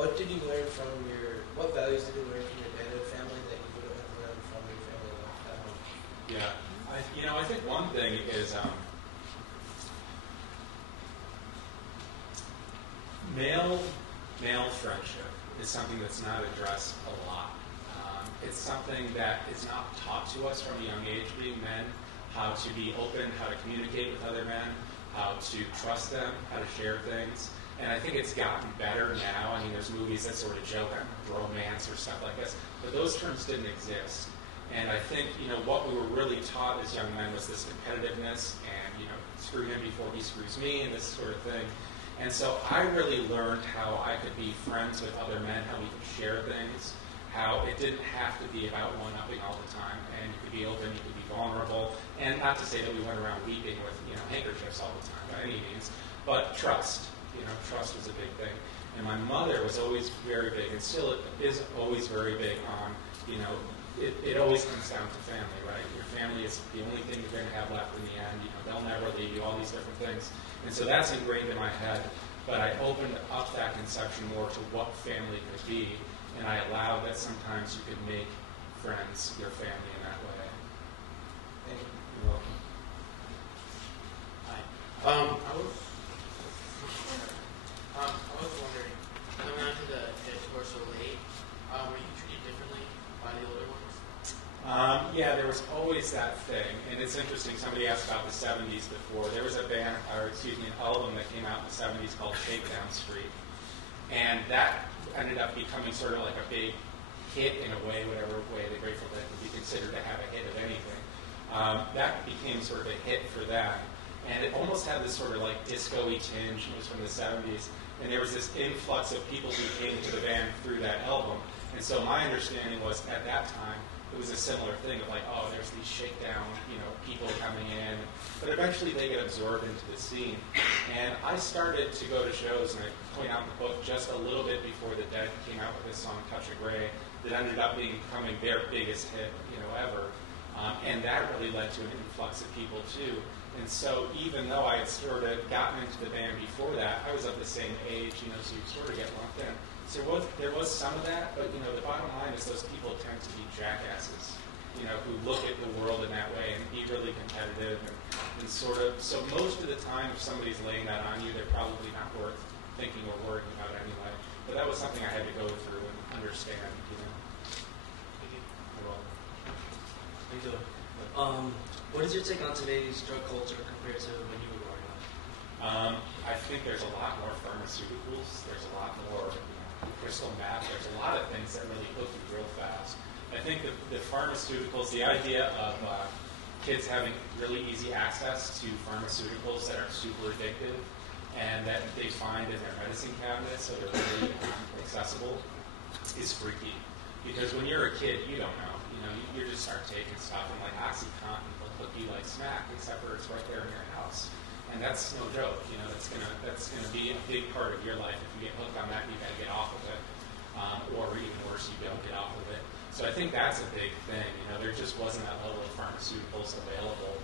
what did you learn from what values did you learn from your dad and family that you wouldn't have learned from your family at home? Yeah, I think one thing is male friendship is something that's not addressed a lot. It's something that is not taught to us from a young age, being men, how to be open, how to communicate with other men, how to trust them, how to share things. And I think it's gotten better now. I mean, there's movies that sort of joke on romance or stuff like this, but those terms didn't exist. And I think, what we were really taught as young men was this competitiveness and, screw him before he screws me and this sort of thing. And so I really learned how I could be friends with other men, how we could share things, how it didn't have to be about one-upping all the time, and you could be open, you could be vulnerable, and not to say that we went around weeping with, handkerchiefs all the time by any means, but trust. Trust was a big thing. And my mother was always very big, and still is always very big on, it always comes down to family, right? Your family is the only thing you're going to have left in the end. They'll never leave you, all these different things. And so that's ingrained in my head, but I opened up that conception more to what family could be, and I allowed that sometimes you could make friends, your family, in that way. Thank you. You're welcome. Hi. I was wondering, coming onto the tour so late, were you treated differently by the older ones? Yeah, there was always that thing, and it's interesting. Somebody asked about the 70s before. There was an album that came out in the 70s called Shakedown Street, and that ended up becoming sort of like a big hit in a way, whatever way the Grateful Dead would be considered to have a hit of anything. That became sort of a hit for them, and it almost had this sort of like disco-y tinge. It was from the 70s, and there was this influx of people who came to the band through that album. And so my understanding was at that time, it was a similar thing of like, oh, there's these shakedown, people coming in. But eventually they get absorbed into the scene. And I started to go to shows, and I point out in the book, just a little bit before the Dead came out with this song, Touch of Grey, that ended up becoming their biggest hit, ever. And that really led to an influx of people too. And so even though I had sort of gotten into the band before that, I was of the same age, so you sort of get lumped in. So there was some of that, but the bottom line is those people tend to be jackasses, who look at the world in that way and be really competitive and sort of. So most of the time, if somebody's laying that on you, they're probably not worth thinking or worrying about anyway. But that was something I had to go through and understand. Thank you. You're welcome. How you doing? What is your take on today's drug culture compared to when you were growing up? I think there's a lot more pharmaceuticals. There's a lot more crystal meth. There's a lot of things that really hook you real fast. I think the pharmaceuticals, the idea of kids having really easy access to pharmaceuticals that are super addictive and that they find in their medicine cabinets, so they're really accessible, is freaky. Because when you're a kid, you don't know. You just start taking stuff, and like OxyContin will hook you like smack, except for it's right there in your house. And that's no joke. That's gonna be a big part of your life. If you get hooked on that, you gotta get off of it, or even worse, you don't get off of it. So I think that's a big thing. There just wasn't that level of pharmaceuticals available,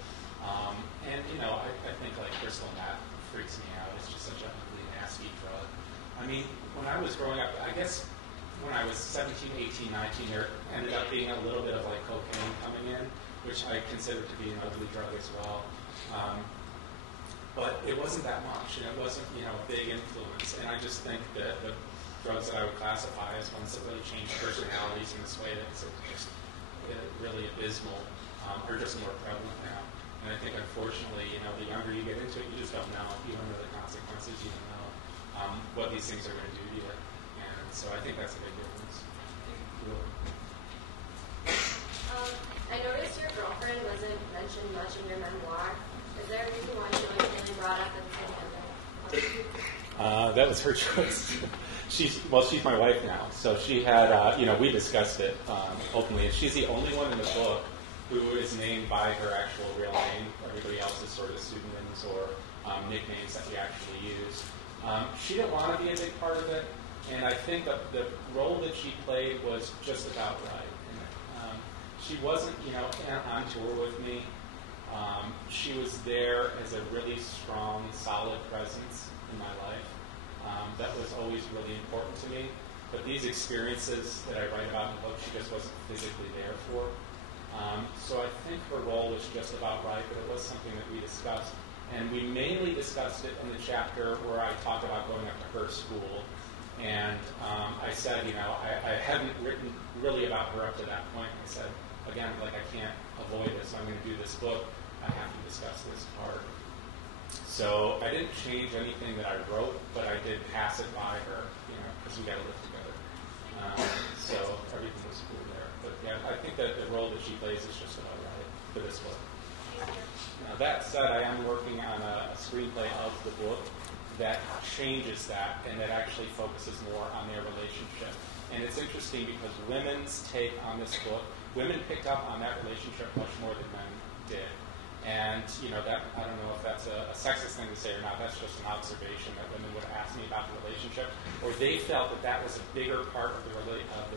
and I think like crystal meth freaks me out. It's just such a really nasty drug. I mean, when I was growing up, I guess when I was 17, 18, 19, there ended up being a little bit of like cocaine coming in, which I consider to be an ugly drug as well. But it wasn't that much, and it wasn't, a big influence. And I just think that the drugs that I would classify as ones that really change personalities in this way that's just really abysmal are just more prevalent now. And I think, unfortunately, the younger you get into it, you just don't know. You don't know the consequences. You don't know what these things are going to do to you. And so I think that's a big difference. I noticed your girlfriend wasn't mentioned much in your memoir. Is there a reason why she wasn't really brought up in the same? That was her choice. She's my wife now. So she had, we discussed it openly. And she's the only one in the book who is named by her actual real name. Everybody else is sort of pseudonyms or nicknames that we actually use. She didn't want to be a big part of it. And I think that the role that she played was just about right. And, she wasn't, on tour with me. She was there as a really strong, solid presence in my life that was always really important to me. But these experiences that I write about in the book, she just wasn't physically there for. So I think her role was just about right, but it was something that we discussed. And we mainly discussed it in the chapter where I talk about going up to her school. And I said, I hadn't written really about her up to that point. I said, again, like I can't avoid this. I'm going to do this book. I have to discuss this part. So I didn't change anything that I wrote, but I did pass it by her, because we got to live together. So everything was cool there. But yeah, I think that the role that she plays is just about right for this book. Now that said, I am working on a screenplay of the book that changes that and that actually focuses more on their relationship. And it's interesting because women's take on this book, women picked up on that relationship much more than men did. And, that I don't know if that's a sexist thing to say or not, that's just an observation that women would ask me about the relationship, or they felt that that was a bigger part of the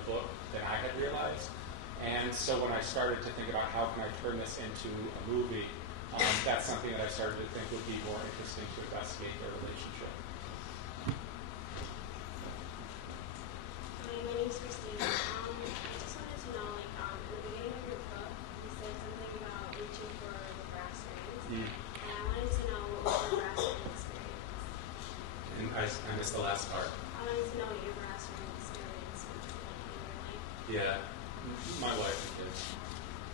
book than I had realized. And so when I started to think about how can I turn this into a movie, that's something that I started to think would be more interesting to investigate their relationship. Hi, my name's Christine. I just wanted to know, in the beginning of your book, you said something about reaching for the brass rings. And I wanted to know what was your brass ring experience. And I missed the last part. I wanted to know what your brass ring experience was like in your life. Yeah, my wife and kids.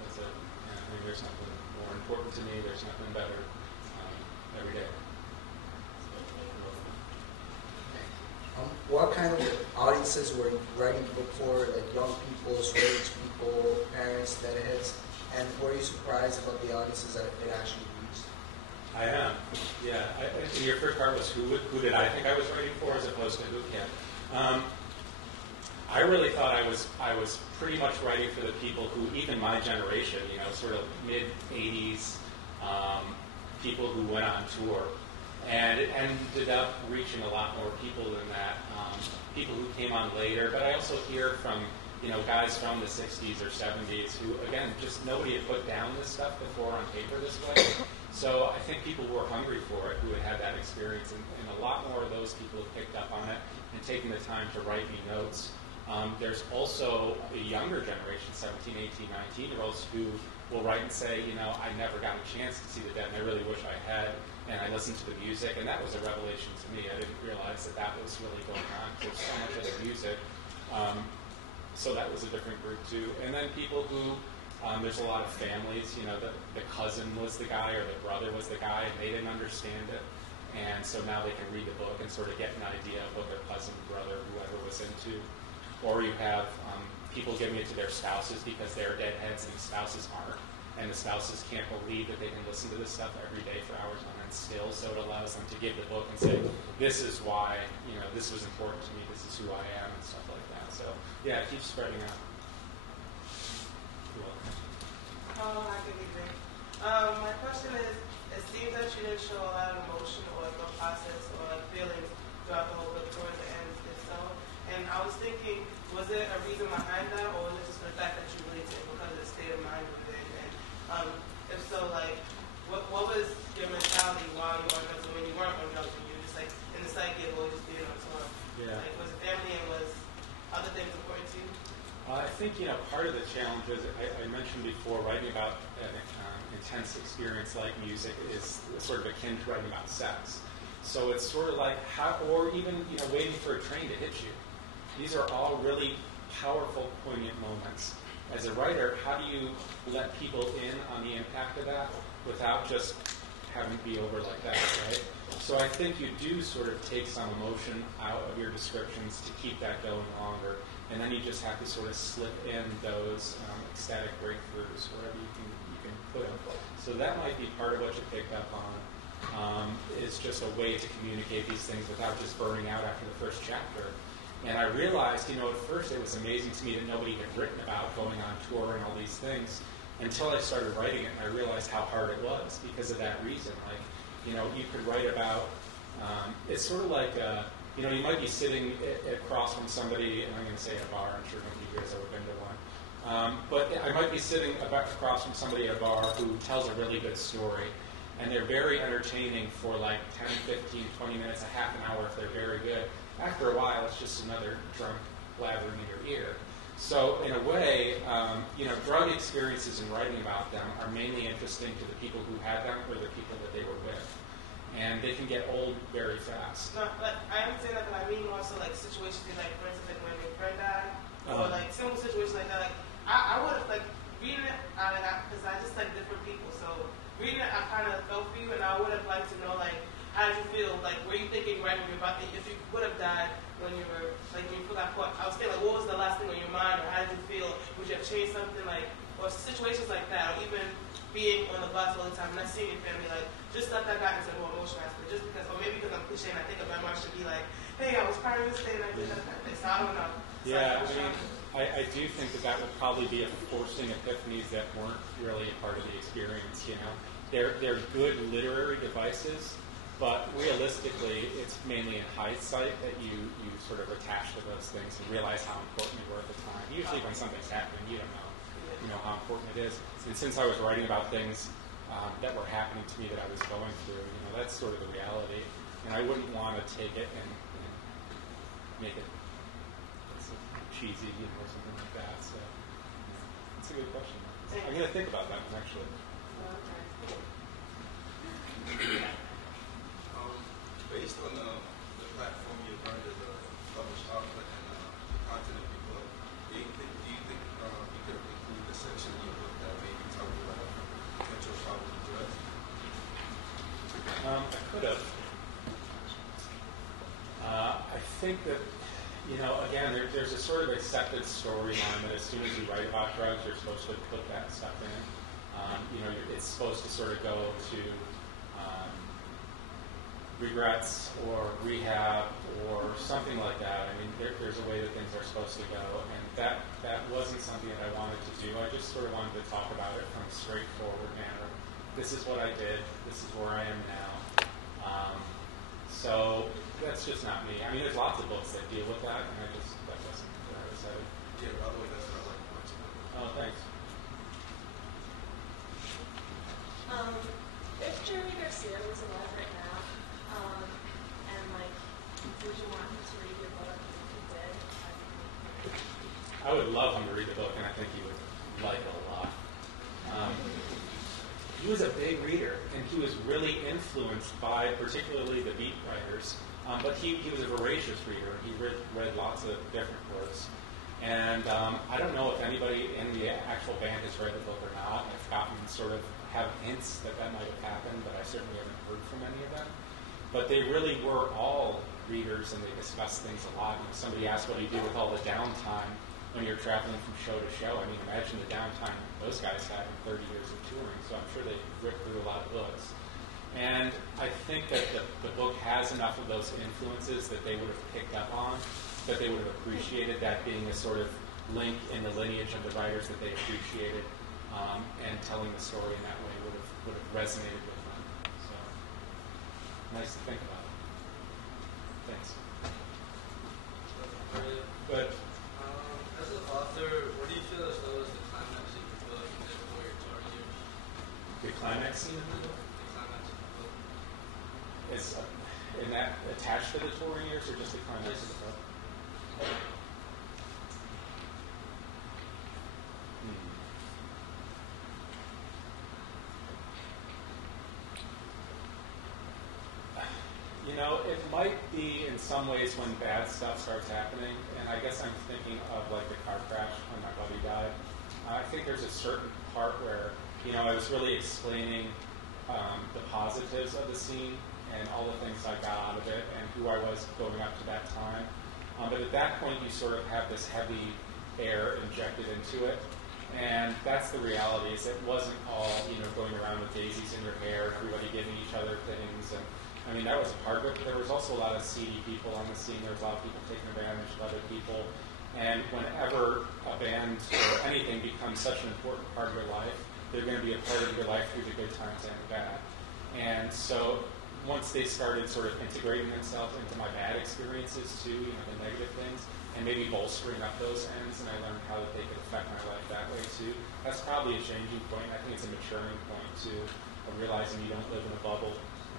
That's it. Yeah, I mean, there's nothing more important to me. There's nothing better every day. What kind of audiences were you writing the book for? Like young people, straight people, parents, deadheads? And were you surprised about the audiences that it actually reached? I am. Yeah. And your first part was who did I think I was writing for, as opposed to who can. I really thought I was pretty much writing for the people who, even my generation, sort of mid-'80s people who went on tour. And it ended up reaching a lot more people than that, people who came on later. But I also hear from, guys from the 60s or 70s who, again, just nobody had put down this stuff before on paper this way. So I think people were hungry for it who had had that experience. And a lot more of those people have picked up on it and taken the time to write me notes. There's also a younger generation, 17, 18, 19-year-olds who will write and say, I never got a chance to see the Dead, and I really wish I had, and I listened to the music, and that was a revelation to me. I didn't realize that was really going on. There's so much other music. So that was a different group, too. And then people who, there's a lot of families, the cousin was the guy or the brother was the guy, and they didn't understand it. And so now they can read the book and sort of get an idea of what their cousin, brother, whoever was into. Or you have people giving it to their spouses because they're deadheads and the spouses aren't. And the spouses can't believe that they can listen to this stuff every day for hours on end still. So it allows them to give the book and say, this is why, this was important to me, this is who I am, and stuff like that. So, yeah, it keeps spreading out. You're welcome. Hi, good evening. My question is, it seems that you didn't show a lot of emotion or thought process or feelings throughout the whole book towards the end itself. And I was thinking, was there a reason behind that, or was it just the fact that you really did because of the state of mind you were in? And if so, what was your mentality while you were on drugs, when you weren't on drugs, when you were just in the psyche of just being on tour? Yeah. Was it family and was other things important to you? I think, part of the challenge is, I mentioned before, writing about an intense experience like music is sort of akin to writing about sex. So it's sort of like, or even, waiting for a train to hit you. These are all really powerful, poignant moments. As a writer, how do you let people in on the impact of that without just having it be over like that, right? So I think you do sort of take some emotion out of your descriptions to keep that going longer, and then you just have to sort of slip in those ecstatic breakthroughs wherever you can put them. So that might be part of what you picked up on. Is just a way to communicate these things without just burning out after the first chapter. And I realized, at first it was amazing to me that nobody had written about going on tour and all these things until I started writing it, and I realized how hard it was because of that reason. You could write about, it's sort of like, you might be sitting across from somebody, and I'm going to say at a bar, I'm sure none of you guys have ever been to one, but I might be sitting across from somebody at a bar who tells a really good story, and they're very entertaining for 10, 15, 20 minutes, a half an hour if they're very good. after a while, it's just another drunk blabbering in your ear. So in a way, drug experiences and writing about them are mainly interesting to the people who had them or the people that they were with. And they can get old very fast. No, like, I understand that, but I mean also like situations like, for instance, like when your friend died, or like simple situations like that. Like I would have like reading it, because I just like different people. So reading it, I kind of felt for you, and I would have liked to know like how did you feel? Like were you thinking right when you were about to, if you would have died when you were like when you got caught? I was thinking like what was the last thing on your mind, or how did you feel? Would you have changed something like, or situations like that, or even being on the bus all the time, not seeing your family, like just stuff that got into more emotional aspect, just because, or maybe because I'm cliche and I think a memoir should be like, hey, I was crying this day and I did that kind of thing. So I don't know. So yeah, I do think that would probably be a forcing epiphanies that weren't really a part of the experience. They're good literary devices, but realistically, it's mainly in hindsight that you sort of attach to those things and realize how important they were at the time. Usually, when something's happening, you don't know how important it is. And since I was writing about things that were happening to me that I was going through, that's sort of the reality. And I wouldn't want to take it and make it cheesy, or something like that. So it's a good question. I'm going to think about that one, actually. Based on the platform you learned as a published author and the content of your book, do you think you could include a section in your book that maybe talk about potential problems with drugs? I could have. I think that, again, there's a sort of accepted storyline that as soon as you write about drugs, you're supposed to put that stuff in. It's supposed to sort of go to regrets or rehab or something like that. I mean, there's a way that things are supposed to go, and that wasn't something that I wanted to do. I just sort of wanted to talk about it from a straightforward manner. This is what I did. This is where I am now. So that's just not me. I mean, there's lots of books that deal with that, and that wasn't where I was headed. Yeah, by the way, that's what I like to watch. Oh, thanks. If Jeremy Garcia was alive right now, and would you want him to read your book if he did? I would love him to read the book, and I think he would like it a lot. He was a big reader, and he was really influenced by particularly the beat writers. But he was a voracious reader, and he read lots of different works. And I don't know if anybody in the actual band has read the book or not. I've gotten sort of have hints that might have happened, but I certainly haven't heard from any of them. But they really were all readers, and they discussed things a lot. Somebody asked what he did with all the downtime when you're traveling from show to show. I mean, imagine the downtime those guys had in 30 years of touring. So I'm sure they ripped through a lot of books. And I think that the book has enough of those influences that they would have picked up on, that they would have appreciated that being a sort of link in the lineage of the writers that they appreciated, and telling the story in that way would have resonated with them. So nice to think about. Thanks. Good. As an author, what do you feel as though is the climax of your book and therefore your dark years? The climax scene of the book? The climax of the book. Is in that attached to the touring years, or just the climax of the book? It might be in some ways when bad stuff starts happening, and I guess I'm thinking of like the car crash when my buddy died. I think there's a certain part where, I was really explaining the positives of the scene and all the things I got out of it and who I was going up to that time. But at that point, you sort of have this heavy air injected into it. And that's the reality, is it wasn't all, going around with daisies in your hair, everybody giving each other things. And I mean, that was a part of it, but there was also a lot of seedy people on the scene. There was a lot of people taking advantage of other people. And whenever a band or anything becomes such an important part of your life, they're going to be a part of your life through the good times and the bad. And so once they started sort of integrating themselves into my bad experiences too, the negative things, and maybe bolstering up those ends, and I learned how that they could affect my life that way too. That's probably a changing point. I think it's a maturing point too, of realizing you don't live in a bubble.